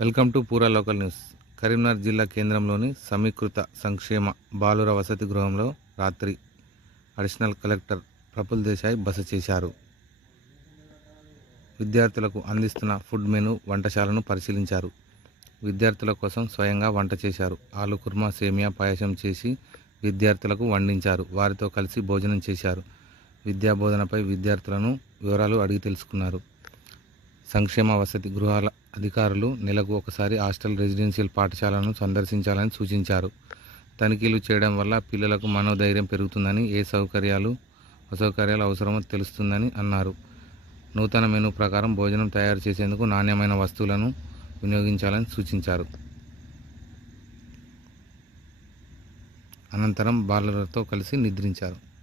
Welcome to పూరా local news. Karimnagar జిల్లా కేంద్రంలోని సమీకృత సంక్షేమ బాలుర వసతి గృహంలో రాత్రి అడిషనల్ కలెక్టర్ ప్రఫుల్ దేశాయ్ బస చేశారు. విద్యార్థులకు అందిస్తున్న ఫుడ్ మెను వంటశాలను పరిశీలించారు. విద్యార్థుల కోసం స్వయంగా వంట చేశారు. ఆలు కుర్మా సేమియా పాయసం చేసి విద్యార్థులకు వండించారు. వారితో కలిసి భోజనం చేశారు. విద్యా బోధనపై విద్యార్థులను వివరాలు అడిగి తెలుసుకున్నారు. సంక్షేమ వసతి గృహాల అధికారులు నెలకు ఒకసారి హాస్టల్ రెసిడెన్షియల్ పాఠశాలను సందర్శించాలని సూచించారు. తనిఖీలు చేయడం వల్ల పిల్లలకు మనోధైర్యం పెరుగుతుందని ఏ సౌకర్యాలు అసౌకర్యాలు అవసరమో తెలుస్తుందని అన్నారు. నూతన మెనూ ప్రకారం భోజనం తయారు చేసేందుకు నాణ్యమైన వస్తువులను వినియోగించాలని సూచించారు. అనంతరం బాలులతో కలిసి నిద్రించారు.